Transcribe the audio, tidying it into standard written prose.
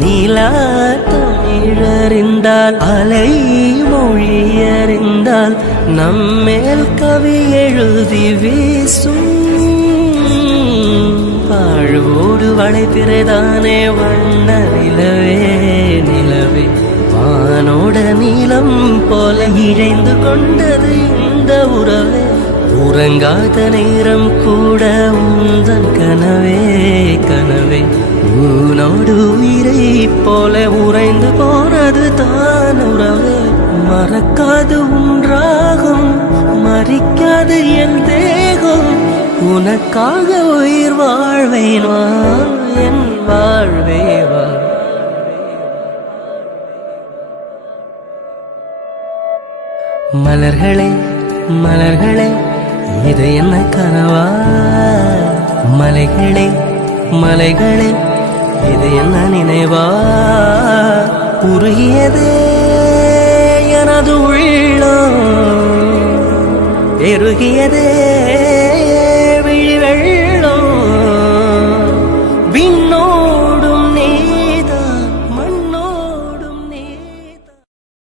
நீலா தமிழறிந்தால் அலை மொழியறிந்தால் நம்மேல் கவி எழுதி வீசும் வாழ்வோடு வளைப்பிறைதானே வண்ண நிலவே நிலவே வானோட நீளம் போல இழைந்து கொண்டது இந்த உறவே உறங்காத நேரம் கூட உந்தன் கனவே கனவே உனோடு உயிரை போல உறைந்து போனது தான் உறவே மறக்காது உன்றாகும் மறிக்காது என் தேகம் உனக்காக உயிர் வாழ்வேன் வா என் வாழ்வே வா மலர்களே மலர்களே இது என்ன கனவா மலைகளே மலைகளே இது என்ன நினைவா உருகியதே எனது உள்ளம் பெருகியதே